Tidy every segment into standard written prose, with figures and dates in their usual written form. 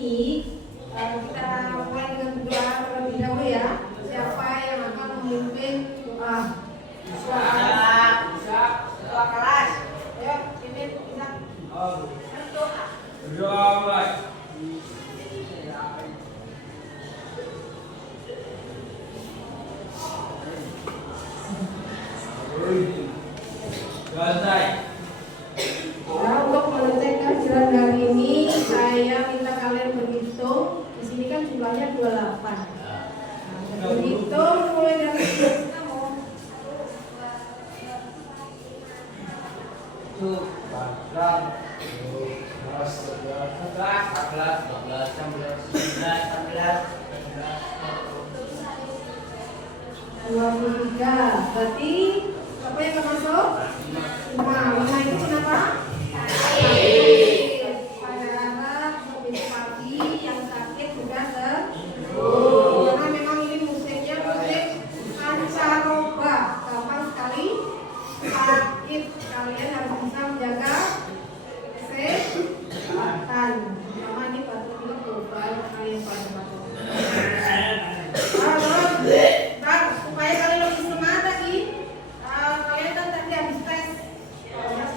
ini kita mulai dengan doa terlebih dahulu ya. Siapa yang akan memimpin doa? Doa kelas. Ayo, pimpin bisa. Doa mulai. Gantai. Nah, untuk menentukan jalan hari ini saya minta kalian berhitung. Di sini kan jumlahnya 28. Nah, berhitung mulai dari kamu. 23. Berarti apa yang termasuk? 5 itu kenapa? Pada anak besok pagi yang sakit sudah sembuh. Karena memang ini musimnya musim pancaroba. Gampang sekali sakit. Kalian harus bisa menjaga kesehatan. Terutama ini batuk pilek global kalian pada batuk. Supaya kalian lebih semangat lagi, kalian kan tadi habis tes,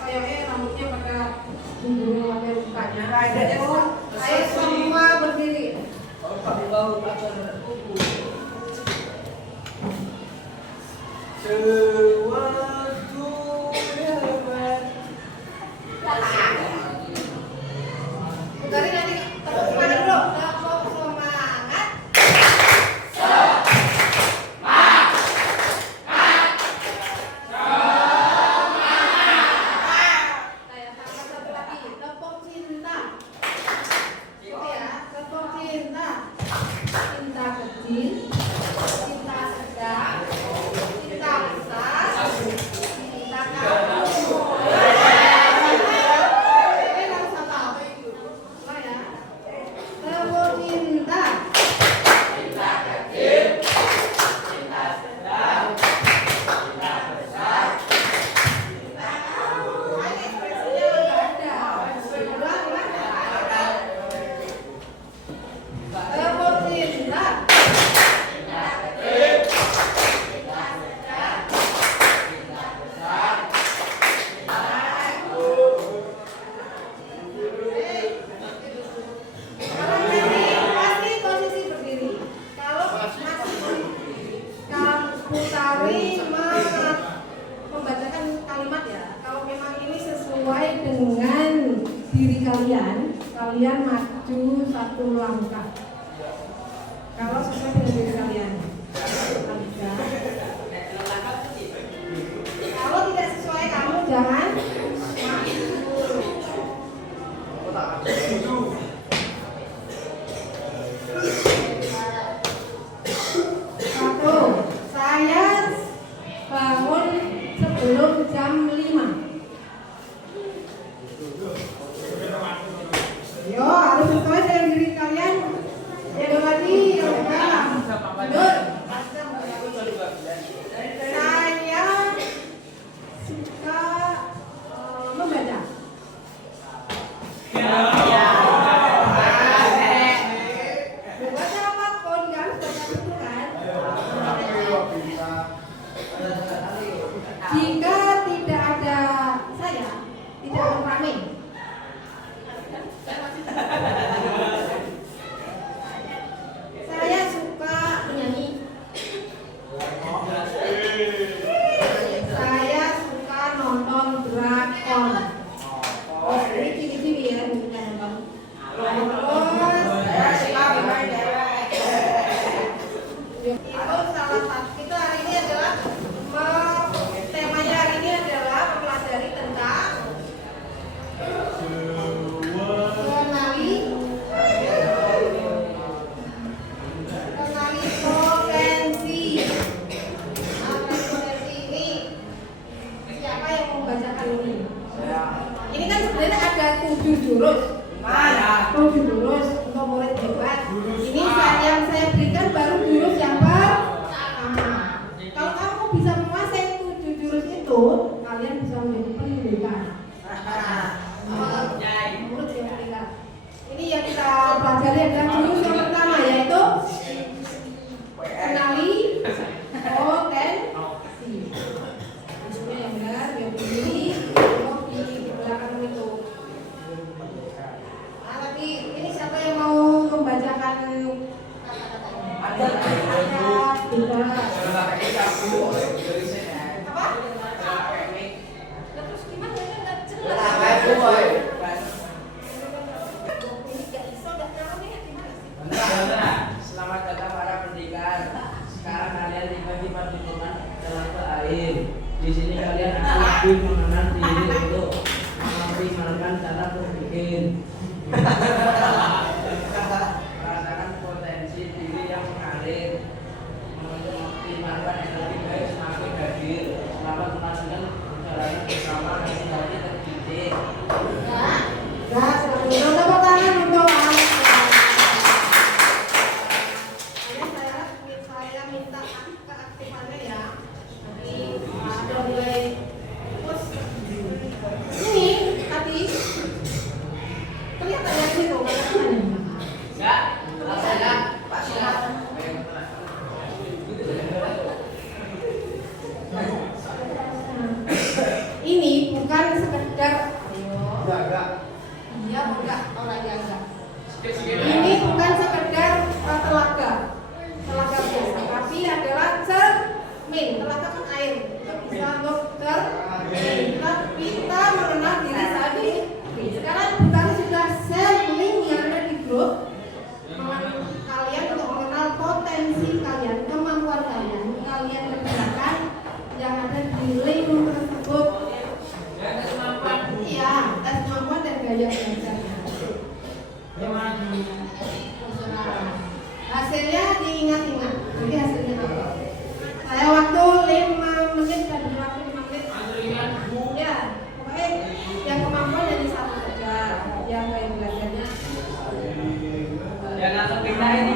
kayaknya rambutnya pada gunung sampai lukanya. Ayo semua berdiri. Dari nanti tepuk tangan dulu. Tepuk semangat. Tepuk cinta. Gitu ya, tepuk cinta. Cinta kecil, cinta sedang, cinta besar, cinta kamu. Ini harus apa? Apa ya? Tepuk cinta. Cinta kecil, cinta sedang, cinta besar, cinta kamu. Ini ekspresinya nggak ada. Ulang. Tepuk cinta. Pasti posisi berdiri. Kalau masih Putari membacakan kalimat ya. Kalau memang ini sesuai dengan diri kalian, kalian maju 1 langkah. Kalau sesuai dengan diri kalian, kalau tidak sesuai kamu jangan maju. Satu, saya bangun sebelum jam 5. Yo, harus sesuai dengan diri kalian. Yang lagi, yang dalam. Mundur. Saya suka membaca. Membaca apapun, nggak harus baca buku kan? Jika tidak ada saya, tidak akan ramai. Saya suka menyanyi. pelajari adalah jurus yang pertama, yaitu kenali potensi. Maksudnya yang benar, yang berdiri, di belakang itu. Nah, tapi ini siapa yang mau membacakan kata-katanya? Ada bebas. Apa? Terus gimana ya? Nggak jelas. Selamat datang para pendidikan. Sekarang kalian dibagi perhitungan dalam air. Di sini kalian akan lebih mengenal diri untuk mengoptimalkan cara berpikir. Rasakan potensi diri yang mengalir. Mengoptimalkan energi baik semakin hadir. Selamat menghasilkan perjalanan bersama hati-hati terdidik. Nah, tepuk tangan untuk saya minta keaktifannya ya. Nanti ada mulai terus ini tadi kelihatan ya sih tuh Enggak, saya pasti ini bukan sekedar enggak. iya enggak orangnya enggak. Ini bukan sekedar telaga biasa, tapi adalah cermin. Telaga kan air, itu bisa untuk cermin. Kita mengenal diri sendiri. Sekarang kita sudah share link yang ada di grup kalian untuk mengenal potensi kalian, kemampuan kalian kerjakan yang ada di link tersebut. Iya, tes kemampuan dan gaya belajarnya. Hasilnya diingat-ingat. Jadi hasilnya apa? Saya waktu 5 menit dan waktu 5 menit. Ya, pokoknya yang kemampuan jadi satu saja. Yang gaya belajarnya. Yang langsung kita ini.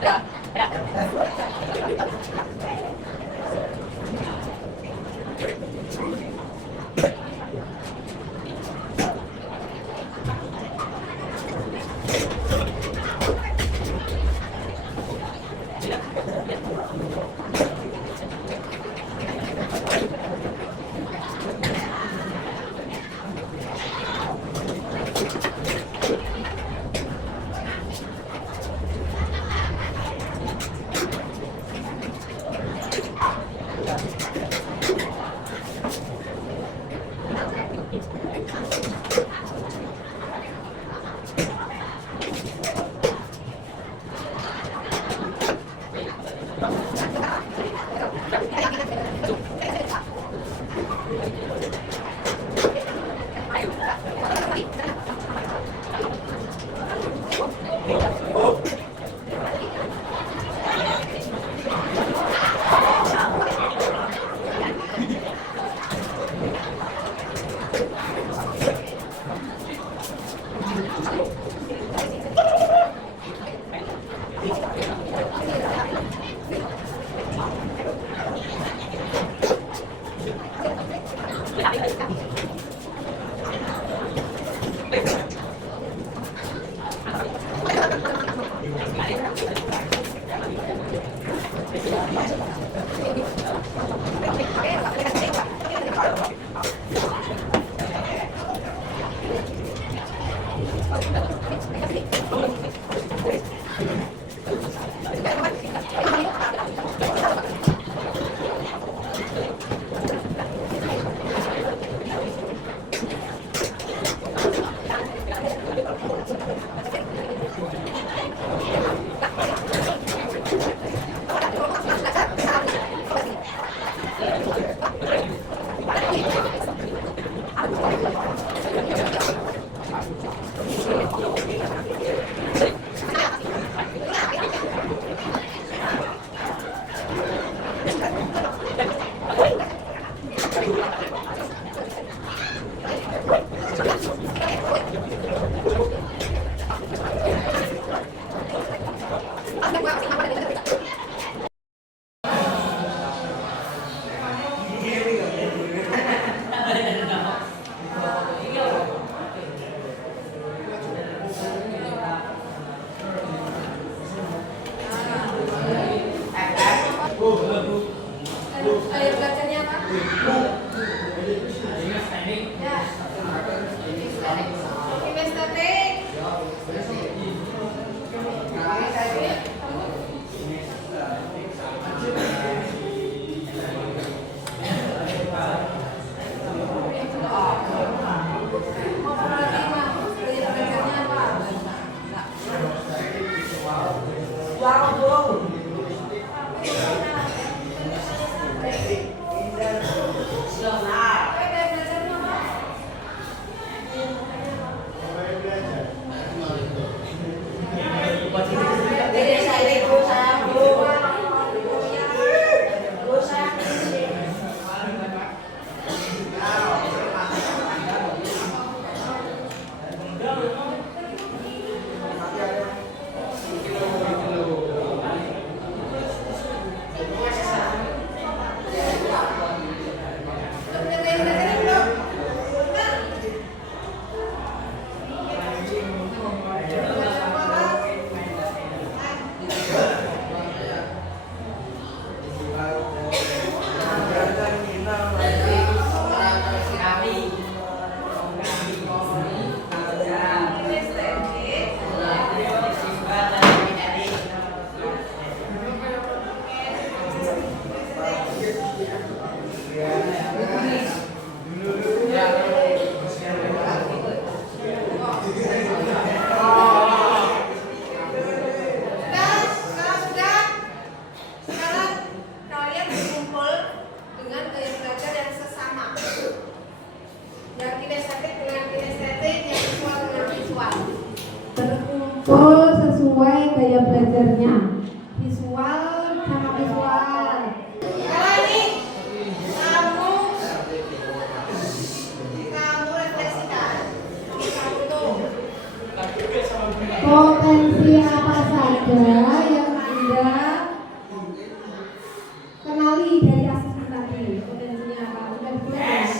Ya. Ayo belajarnya apa? Ya. Kinestetik. Berkumpul sesuai gaya belajarnya, visual sama visual. Sekarang ini kamu refleksikan. Potensi apa saja yang Anda kenali dari asesmen tadi? Potensinya apa? Udah tulis.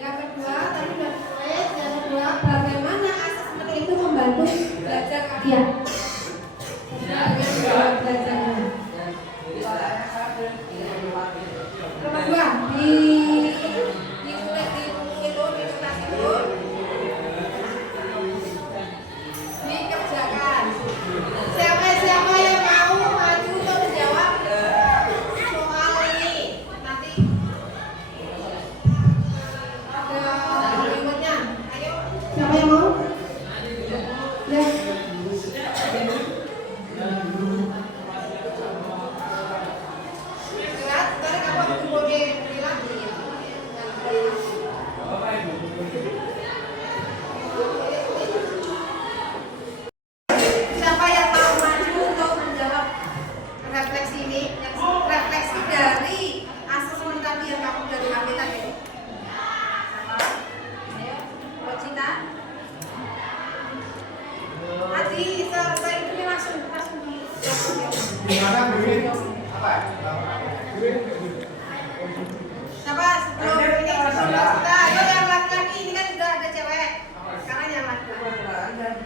Yang kedua tadi udah tulis. Yang kedua, bagaimana asesmen itu membantu belajar kalian? Belajarnya. Nomor dua, ditulis di buku itu, di kertas itu, dikerjakan. Siapa yang mau maju untuk menjawab soal ini? Nanti ada berikutnya. Ayo, siapa yang mau? Ya. Berat, ntar kamu boleh bilang nih. Siapa yang mau maju untuk menjawab refleksi ini? Yang refleksi dari asesmen tadi yang kamu dari ambil tadi. Ayo, Rocina. Adi, selesai ini langsung Gimana Brin? Apa? Siapa sebelum ini kita, ayo yang laki-laki ini kan sudah ada cewek. Sekarang yang laki-laki.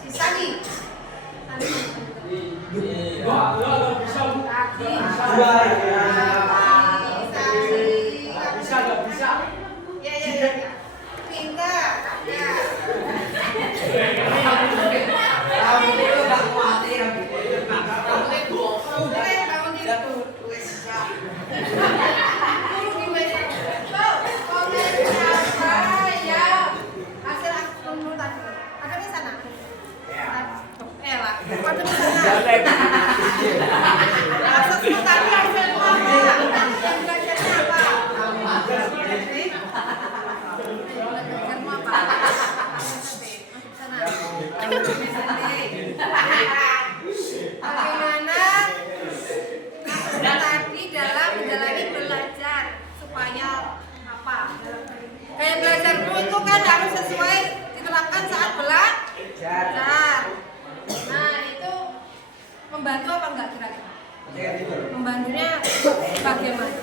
Sisa nih kaki. Bagaimana tadi dalam menjalani belajar supaya apa? Kayak belajarmu itu kan harus sesuai diterapkan saat belajar. Nah itu membantu apa enggak kira-kira? Membantunya bagaimana?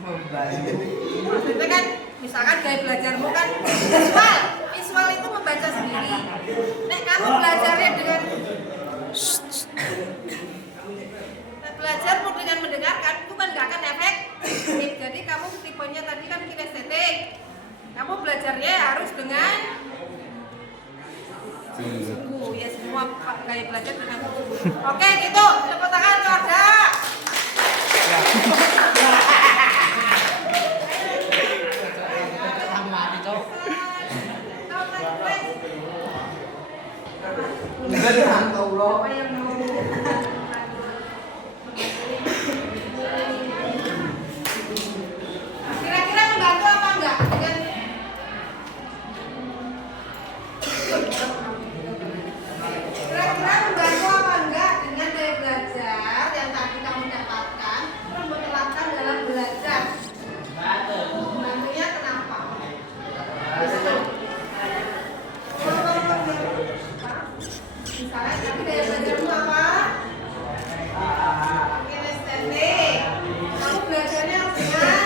Maksudnya kan misalkan gaya belajarmu kan visual itu membaca sendiri. Nek kamu belajarnya dengan belajarmu dengan mendengarkan itu kan nggak akan efektif. Jadi kamu tipenya tadi kan kinestetik. Kamu belajarnya harus dengan sungguh ya, semua gaya belajar dengan sungguh. Oke gitu, tepuk tangan keluarga. Kira-kira membantu apa enggak? Kira-kira membantu apa enggak dengan gaya belajar yang tadi kamu dapatkan terus menerapkan dalam belajar? Membantunya kenapa? Misalnya tadi gaya belajarmu apa? Kinestetik. Kamu belajarnya dengan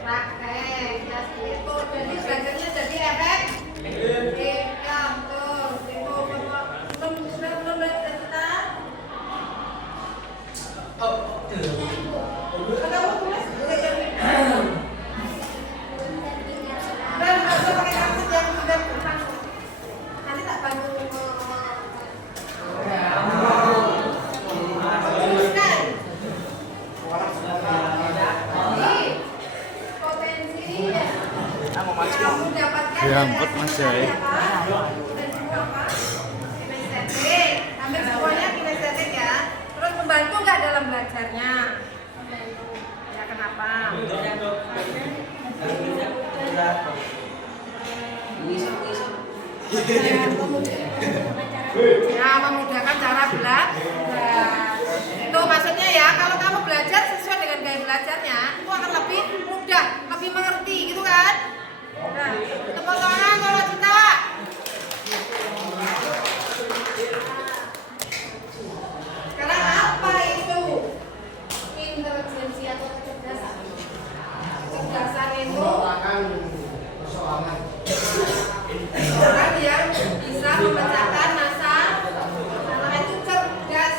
praktek, ya itu. Jadi belajarnya jadi efektif. Ya betul. Itu belum belajar kita. Kamu tulis dan harus pakai kartu yang sudah berlaku. Nanti tak bantu. Ya ampun Mas Jai. Kinestetik, hampir semuanya kinestetik ya. Terus membantu nggak dalam belajarnya? Membantu. Ya kenapa? Ya memudahkan cara belajar. Itu maksudnya ya, kalau kamu belajar sesuai dengan gaya belajarnya, itu akan lebih mudah, lebih mengerti gitu kan? Nah, tepuk tangan kalau Cita. Sekarang apa itu intelijensi atau kecerdasan? Kecerdasan itu orang yang bisa memecahkan masalah itu cerdas.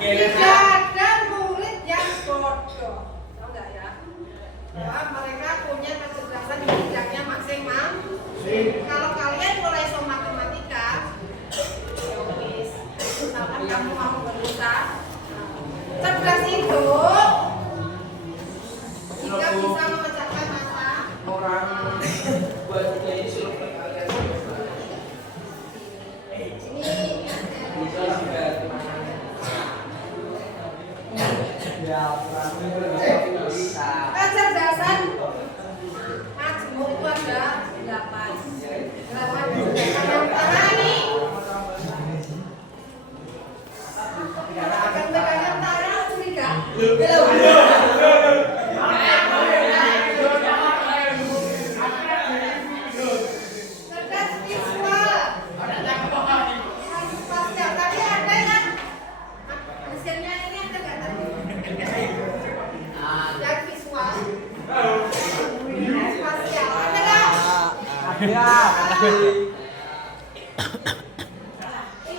Tidak ada murid yang bodoh, tahu nggak ya? Bahwa mereka punya kecerdasan di bidangnya masing-masing. Kalau kalian mulai so matematika, misalkan kamu mau berusaha, cerdas itu jika bisa memecahkan masalah. Orang buat kita ini suruh kalian kecerdasan majemuk itu ada 8 kecerdasan yang pertama nih. Kalau akan pegangan tangan curiga. Cerdas visual. Spasial tadi ada kan? Hasilnya ini ada nggak tadi? Yang visual. Ini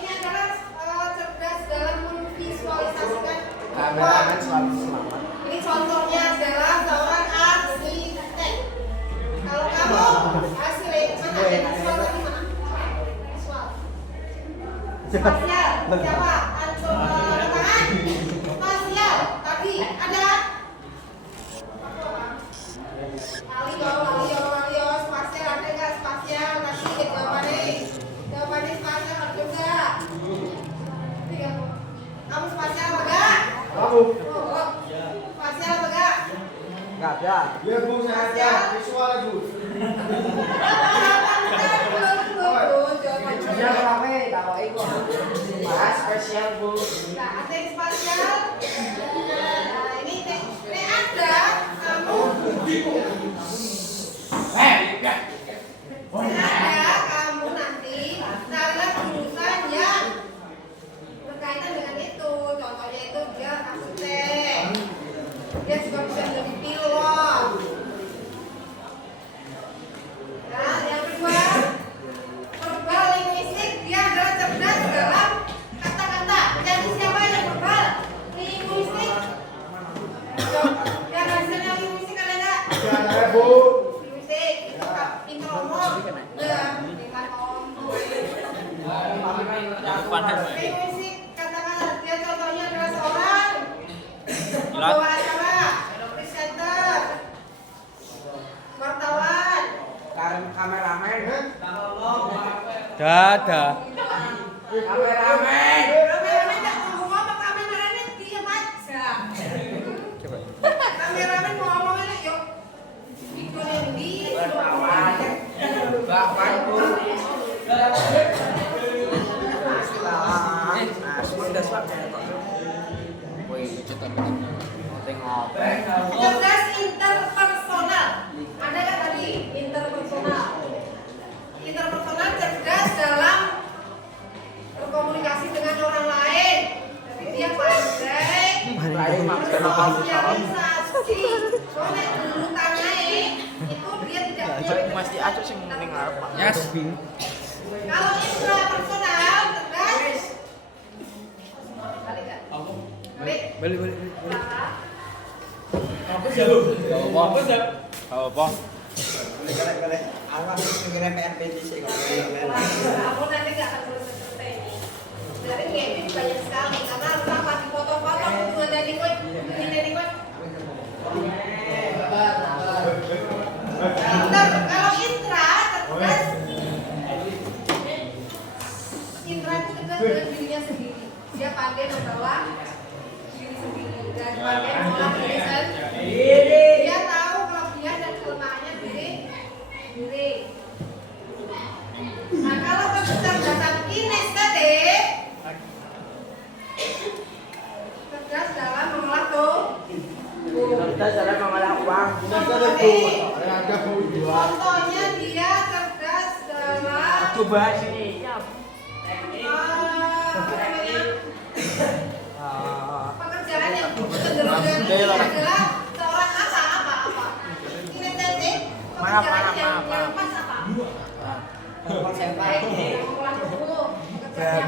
adalah cerdas dalam memvisualisasikan. Kameramen selalu selamat. Ini contohnya adalah seorang arsitek. Kalau kamu hasilnya mana? Visual tadi mana? Visual. Spasial. Siapa? Antum tangan. Spasial. Tadi ada. Lalio. Spasial ada nggak? Spasial. Tadi jawabannya. Jawabannya spasial ada nggak? Kamu spasial apa nggak? Kamu. Spasial apa nggak? Enggak ada. Ya Bu, saya ada visual Bu. Spesial rame, tahu itu. Mas spesial Bu. Nah, ada yang spasial. Nah, ini ada kamu. Ada kamu nanti salah jurusan yang berkaitan dengan itu. Contohnya itu dia arsitek. Dia juga bisa jadi pilot. Nah, yang kedua, verbal linguistik, dia adalah cerdas dalam kata-kata. Jadi siapa yang verbal linguistik? Yang hasilnya linguistik ada nggak? Ada Bu. Linguistik itu pintar ngomong. Nah, pintar ngomong. Linguistik kata-kata, dia contohnya adalah seorang pembawa acara, presenter, wartawan. Kameramen. Dadah. Kameramen. Kameramen nggak mau ngomong apa kameramen diam aja. Kameramen mau ngomongnya yuk. Ikutin di. Wartawan. Bapak Bu. Sudah swab. Tengok. Cerdas interpersonal. Ada nggak tadi interpersonal? Interpersonal cerdas dalam berkomunikasi dengan orang lain. Jadi dia pandai bersosialisasi. Soalnya dulu tanyain itu dia tidak punya. Mesti acuk sing ning ngarep. Yasmin. Kalau intrapersonal cerdas. Balik nggak? Balik. Apa jauh? Apa jauh? Apa? Awas pengirim PNPT sih. Aku nanti nggak akan selesai ini. Dari ngedit banyak sekali karena harus apa di foto-foto hubungan dari gue, ini dari gue. Kalau intra cerdas, intra itu cerdas dengan dirinya sendiri. Dia pandai membawa diri sendiri dan pandai mengolah diri sendiri. Dia tahu kelebihan dan kelemahannya diri. Nah, kalau kecerdasan kinestetik, cerdas dalam mengolah tuh. Kita cara mengolah uang. Ada Bu. Contohnya dia cerdas dalam Coba sini. pekerjaan yang cenderung adalah seorang apa. Kinestetik, pekerjaan yang pas apa? Mengolah tubuh, pekerjaan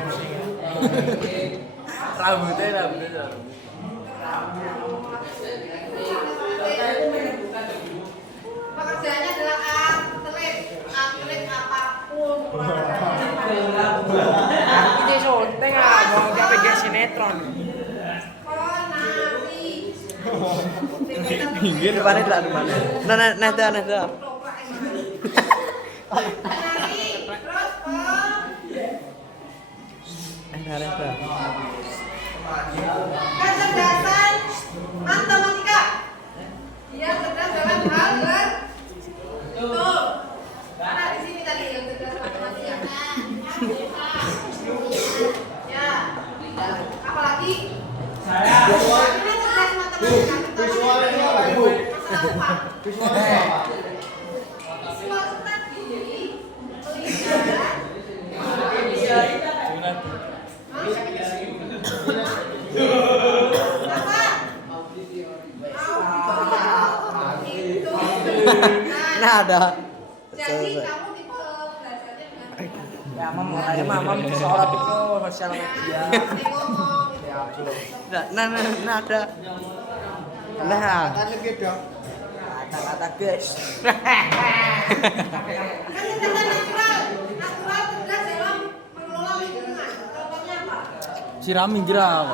Rambutnya. pekerjaannya adalah atlet apapun Ini syuting mau dia pikir sinetron. penari Pinggir depannya di mana? Nah, dah. penari terus Dah. kecerdasan matematika. Dia cerdas dalam hal betul. Mana di sini tadi yang cerdas matematika? Ya. Apalagi? Ini cerdas matematika. Visual itu apa Bu? Masalah apa? Visual itu apa? Visual itu tadi melihat. Apa? Itu. Nah, ada. Jadi kamu tipe Ya mamam sorot itu sosial media. ngomong. Nah ada. Nah. Kan lebih dong. Kata-kata guys. Kan tindakan natural tegas dalam mengelola lingkungan. Contohnya apa? Sirami jeram.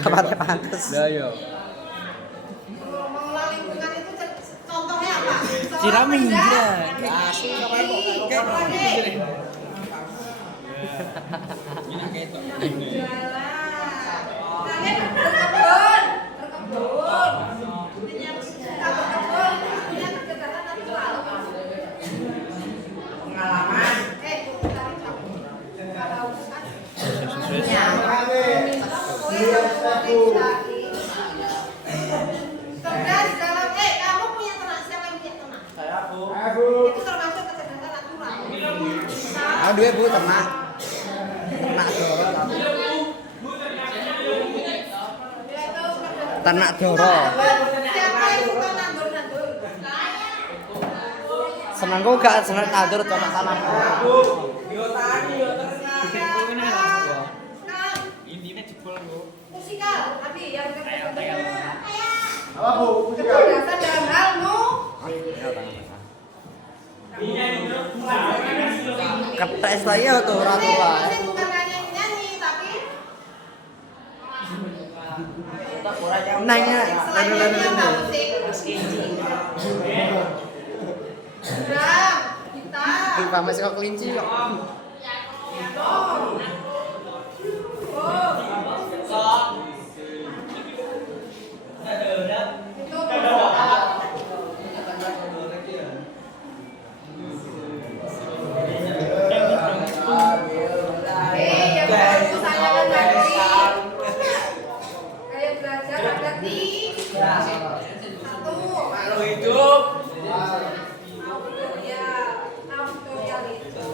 Tempatnya pantas. Lah yo. Mengelola lingkungan itu contohnya apa? Sirami jeram. Pengalaman. Cerdas dalam kamu punya ternak, siapa yang punya ternak? Saya Bu. Abu. Itu termasuk kecerdasan natural. Aduh Bu ternak. Ternak doro tapi. Ternak doro. Siapa yang suka nandur-nandur? Seneng kok gak seneng tandur tanah tanah. Yo tani yo ternak. Intinya jebol Bu. Musikal, tapi yang Apa Bu? kecerdasan dalam halmu. Ketes saya tuh ratu Pak. Ini bukan hanya nyanyi, tapi Nanya. selain nyanyi apa musik? Drum, gitar. Di pames kok kelinci kok. Yang aku sayangkan lagi, kayak belajar ada di satu Kalau hidup auditorial itu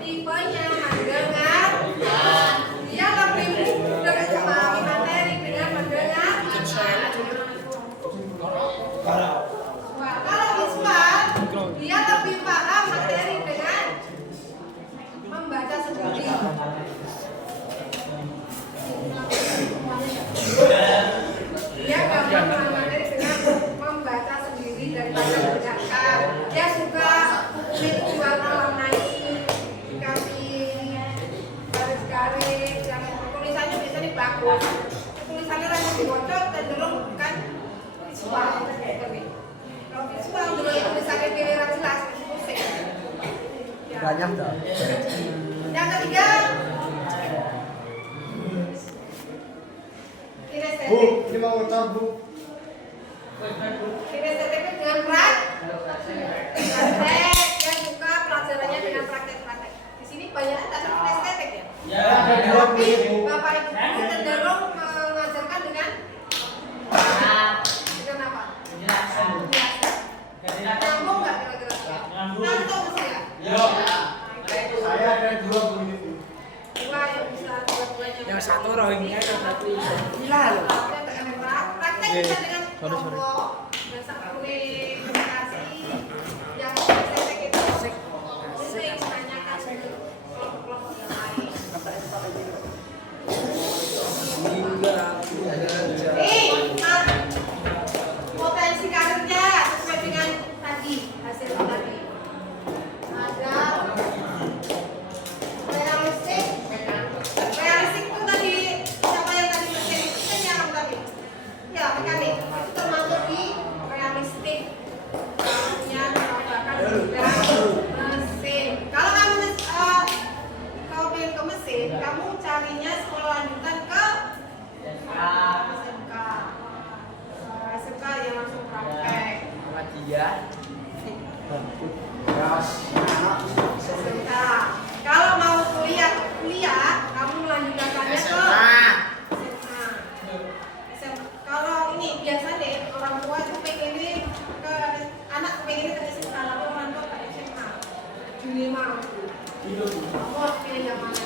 tipenya mendengar, dia lebih mudah memahami materi dengan mendengar. Wah, kalau visual, dia lebih paham materi dengan membaca sendiri. Dia gampang paham materi dengan membaca sendiri daripada mendengarkan. Dia suka buku warna-warna ini dikasih garis-garis yang tulisannya biasanya bagus. Tulisannya rada dibocor cenderung bukan visual. Kalau visual dulu yang tulisannya dilihat jelas musik. Ya. Banyak tuh. Yang ketiga, Bu, kinestetik. ini mau ngecor Bu. Kinestetik itu dengan praktek, yang suka pelajarannya dengan praktek-praktek. Di sini banyak tadi kinestetik ya. Ada dua Bu. Tapi Bapak Ibu guru cenderung mengajarkan dengan apa? Penjelasan. Nyambung nggak kira-kira? Ngantuk saya. Saya ada dua Bu ini Bu. Dua yang bisa dua-duanya. yang satu rohingya yang satu Gila loh. Praktek bisa dengan kelompok, dengan satu komunikasi, yang kinestetik itu sering menanyakan kelompok-kelompok yang lain. Potensi karirnya sesuai dengan tadi hasil tadi. Ada realistik. Realistik itu tadi siapa yang tadi mesin? Mesin yang apa tadi? Ya mekanik. Itu termasuk di realistik. Punya bakat juga mesin. Kalau kamu kau pengen ke mesin, kamu carinya sekolah lanjutan ke SMK. SMK yang langsung praktek. Muhammadiyah. SMK. Kalau mau kuliah, kamu melanjutkannya ke SMA. Kalau ini biasa deh orang tua itu pengennya ke anak pengennya ke SMK, tapi orang tua ke SMA. Dilema. Kamu harus pilih yang mana?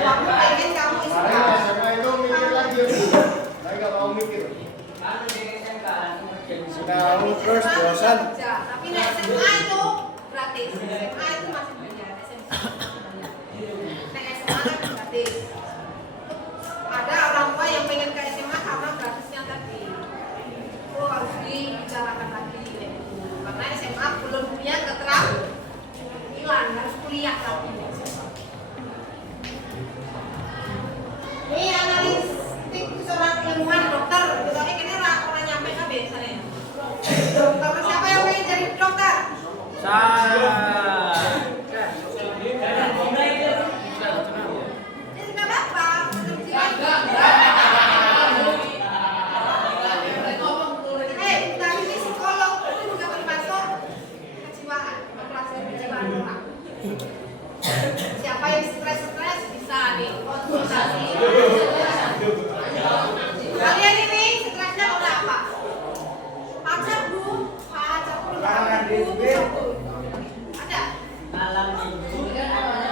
Kamu pengen kamu Saya SMK. SMA itu mikir lagi Bu. Saya nggak mau mikir. Sudah terus bosan. Tapi nek SMA itu gratis. SMA itu masih bayar. SMK Nggak apa-apa. Tapi di psikolog itu juga termasuk kejiwaan, mempelajari kejiwaan orang. Siapa yang stres bisa nih konsultasi. Kalian ini stresnya udah apa? Pajak bu, ada.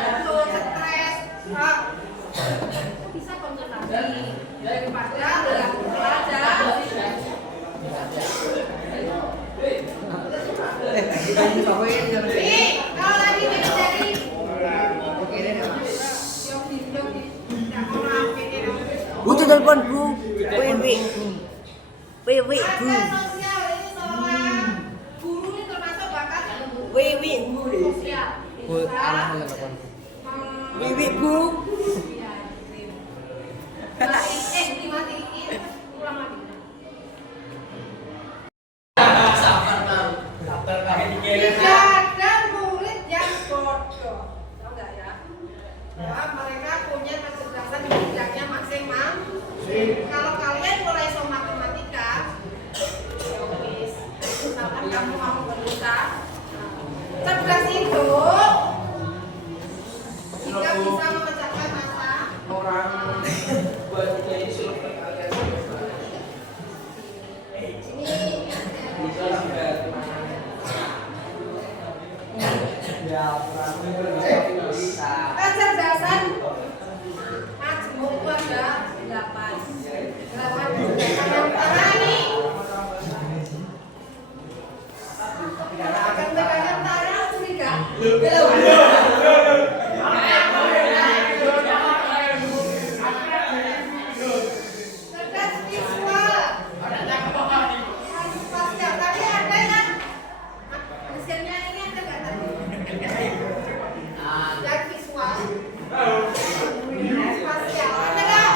Aduh, stres. Bisa konsultasi daripada belajar. Nih, kalau lagi jadi Butuh telepon, Bu. Wewe. Wewe, Bu. Ada sosial, ini seorang guru ini termasuk bakat Wewe, Bu. sosial. Bu, Bisa telepon. Wewe, Bu. dimatiin, ulang lagi. Tidak ada murid yang bodoh, tahu nggak ya? Ya, mereka punya kecerdasan di bidangnya masing-masing. Kalau kalian mulai sama matematika, ya wis. Misalkan kamu mau berusaha, cerdas itu jika bisa memecahkan masa. Orang buat jadi survei kalian Ini bisa sampai bisa. kecerdasan majmuk itu ada 8 yang pertama nih akan pegangan tangan curiga cerdas visual spasial tapi ada yang hasilnya ini ada nggak tadi dan visual spasial ada nggak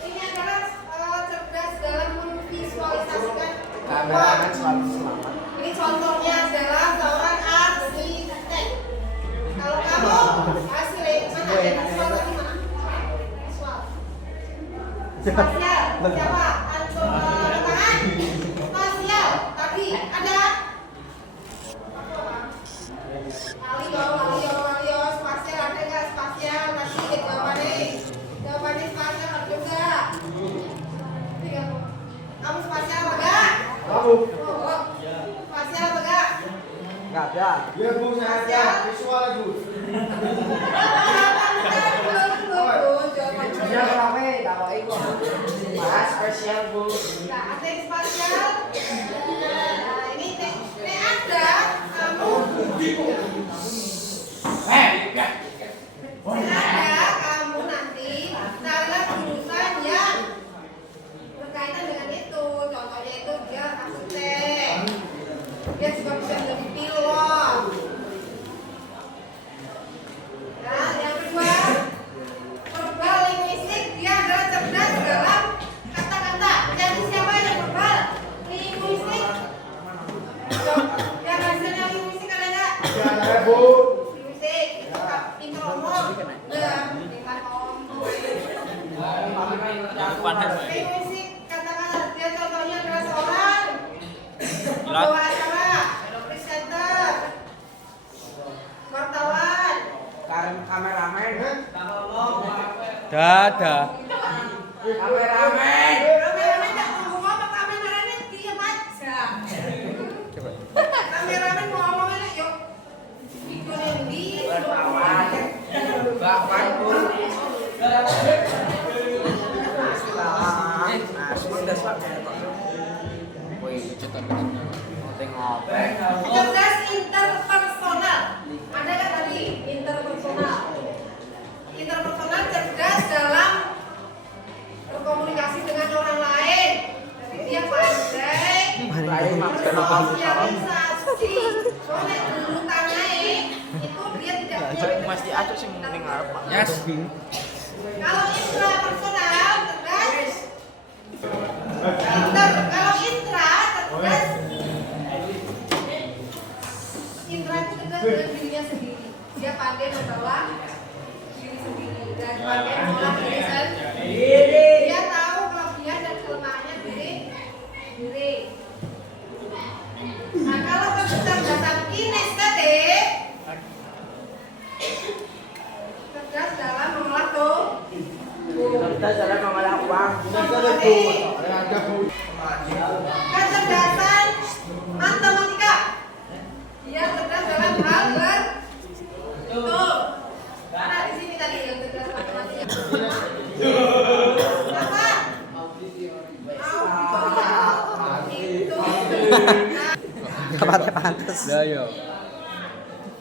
ini adalah cerdas dalam memvisualisasikan Kameramen selalu selamat. ini contohnya adalah seorang arsitek. Kalau kamu hasilnya mana ada visual tadi mana? Visual. Spasial. Siapa? Antum tangan. Spasial. Tadi ada. Alio. Spasial ada nggak? Spasial tadi jawabannya. Jawabannya spasial ada nggak? Tiga. Kamu spasial apa nggak? Kamu. Spasial apa nggak? Enggak ada. Iya Bu, saya ada visual Bu. Dia rame kalau itu. Mas spesial, Bu. Nah, ada yang spasial. Nah, ini ada kamu. Ada kamu nanti dalam jurusan yang berkaitan dengan itu. Contohnya itu dia arsitek. Dia juga bisa menjadi pilot. Nah, yang kedua, verbal linguistik dia adalah cerdas dalam kata-kata. Jadi siapa yang verbal linguistik? Yang hasilnya linguistik ada nggak? Ada Bu. Linguistik itu pintar ngomong, nggak pintar ngomong. Linguistik kata-kata dia contohnya adalah seorang pembawa acara, presenter, wartawan. Kameramen. Dadah. Kameramen. Kameramen nggak mau ngomong apa kameramen diam aja. Kameramen mau ngomongnya yuk. Videoin di Bapak Bu. cerdas interpersonal. Ada nggak tadi interpersonal? Interpersonal cerdas dalam berkomunikasi dengan orang lain. Jadi dia pandai bersosialisasi. Soalnya dulu tanyain itu dia tidak Mas diatur sing ning ngarep. Yes. Kalau intrapersonal cerdas. Kalau intra pandai membawa diri sendiri dan pandai mengolah diri sendiri. Dia tahu kelebihan dan kelemahannya diri. Nah, kalau kecerdasan kinestetik, cerdas dalam mengolah tuh. Cerdas dalam mengolah uang. Kecerdasan matematika. Dia cerdas dalam hal berhitung. Mana di sini tadi yang cerdas matematika? Apa? Tempatnya pantas.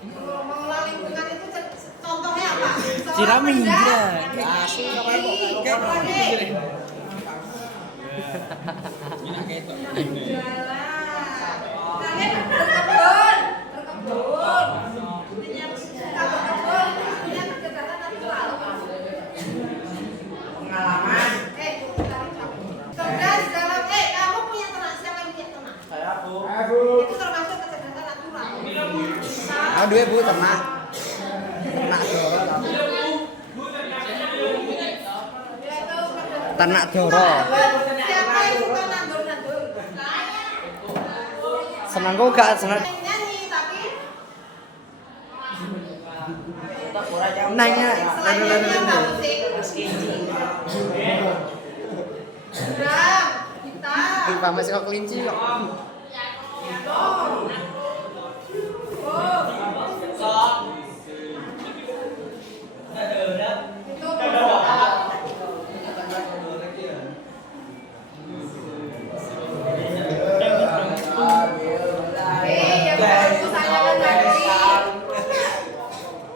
Mengolah lingkungan itu contohnya apa? Cirami, ya. Kalian berkebun. Kalau kebun itu punya kecerdasan natural. Pengalaman. Cerdas dalam kamu punya ternak, siapa yang punya ternak? Saya Bu. Itu termasuk kecerdasan natural. Aduh, Bu, ternak. Ternak doro. Ternak doro. Siapa yang suka nandur? Seneng kok gak seneng. Nyanyi tapi Kita kurang jauh. Nanya. selain nyanyi apa musik? Drum, gitar. Pak masih kok kelinci kok.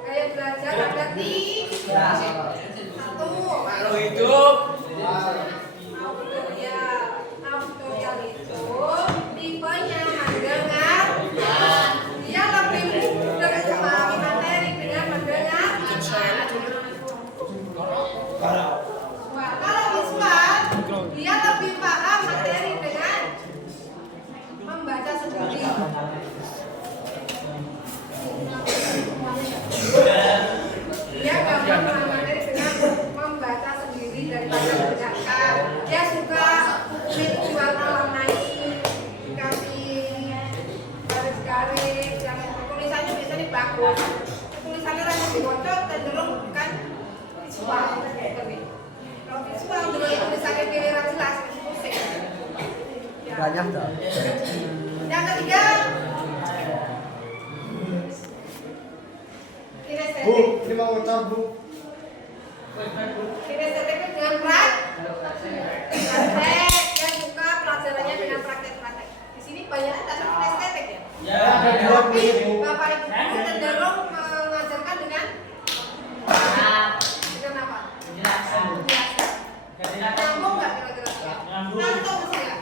Kayak belajar ada di satu Makhluk hidup. auditorial itu tipenya mendengar. Dia lebih mudah memahami materi dengan mendengar. Wah, kalau visual dia lebih paham materi dengan membaca sendiri. Dia gampang memahami materi dengan membaca sendiri daripada mendengarkan. Dia suka visual warnai, dikasih garis-garis yang tulisannya biasanya bagus. Tulisannya rada dibocor cenderung bukan visual. Kalau visual dulu tulisannya kira jelas pusing. Ya. Banyak dah. Yang ketiga, Bu, kinestetik. ini mau ucap Bu. Kinestetik itu dengan praktek. Dia suka pelajarannya dengan praktek-praktek. Di sini banyak tapi kinestetik ya. Ada dua menit Bu. Bapak Ibu guru cenderung mengajarkan dengan apa? Menjelaskan. Nyambung nggak kira-kira? Ngantuk saya.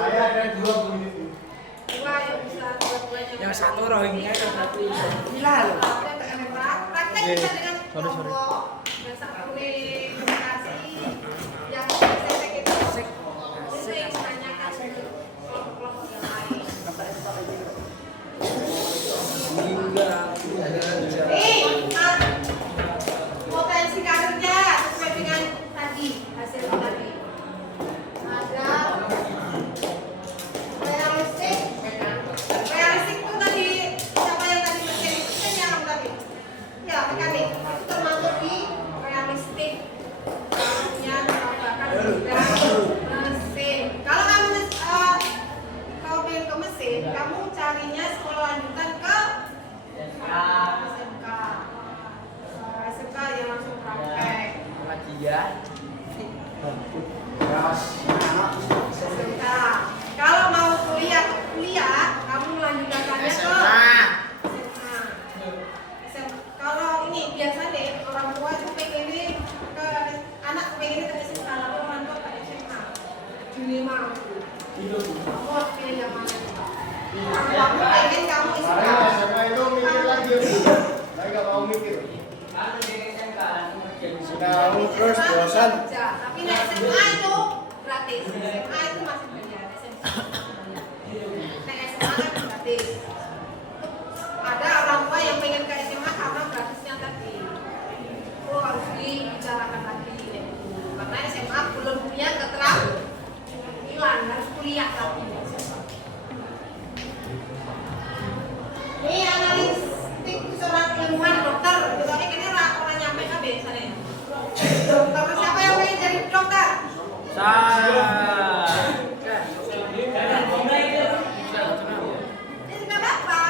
Saya ada 2 menit Bu. Dua yang bisa dua-duanya. Yang satu rohingya, yang satu Gila loh. Praktek bisa dengan kelompok, dengan sakuling, komunikasi. Yang kinestetik itu sering menanyakan ke kelompok-kelompok yang lain. Potensi karirnya sesuai dengan tadi hasil tadi. Ada realistik itu tadi siapa yang tadi mesin itu kan yang tadi ya mekanik itu termasuk di realistik punya bahkan juga mesin. Kalau kamu kalau pengen ke mesin kamu carinya sekolah lanjutan ke SMK. SMK yang langsung praktek. SMK. Kalau mau kuliah, kamu melanjutkannya ke SMA. Kalau ini biasa deh orang tua itu pengen ini ke anak pengen ke SMK, lalu orang tua ke SMA. Minimal. Kamu harus pilih yang mana? Kamu pengen kamu Saya SMK. SMA itu mikir lagi Bu. Saya nggak mau mikir. Sudah terus bosan. Tapi nah SMA itu gratis. SMA itu masih bayar. Nah SMA kan gratis. Ada orang tua yang pengen ke SMA Ini nggak apa-apa.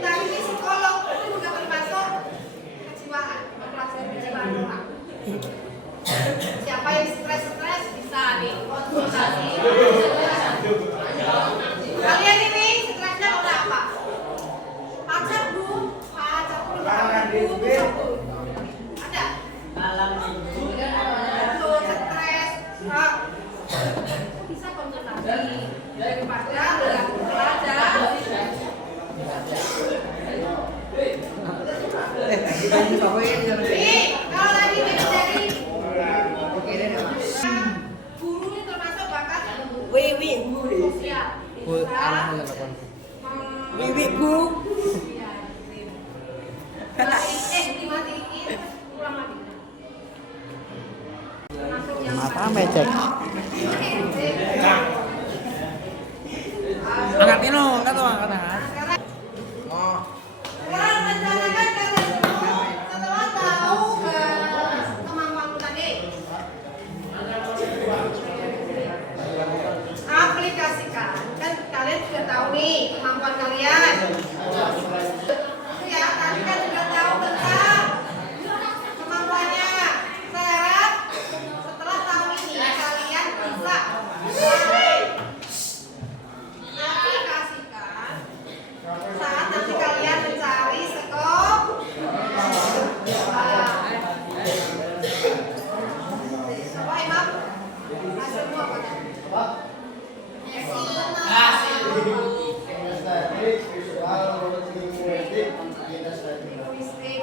Tadi di psikolog itu juga termasuk kejiwaan, mempelajari kejiwaan orang. Siapa yang stres bisa nih konsultasi. Kalian ini stresnya karena apa? Pacar bu, ada? Tuh stres, bisa konsultasi daripada belajar. Nih, kalau lagi jadi guru ini termasuk bakat sosial. Wiwi bu. Dimatiin, pulang lagi. Termasuk yang Mata mecek. Angkat Pino, angkat tuh, angkat tangan. Sekarang rencanakan kalian semua setelah tahu kemampuan tadi, aplikasikan. Kan kalian sudah tahu nih kemampuan kalian. Ya, tadi kan sudah tahu tentang kemampuannya. Saya harap setelah tahu ini kalian bisa aplikasikan saat nanti kalian mencari sekolah. Coba Imam, hasilmu apa? Linguistik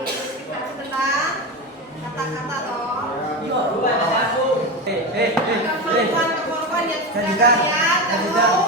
tentang kata-kata toh. Kemampuan yang sudah kalian tahu.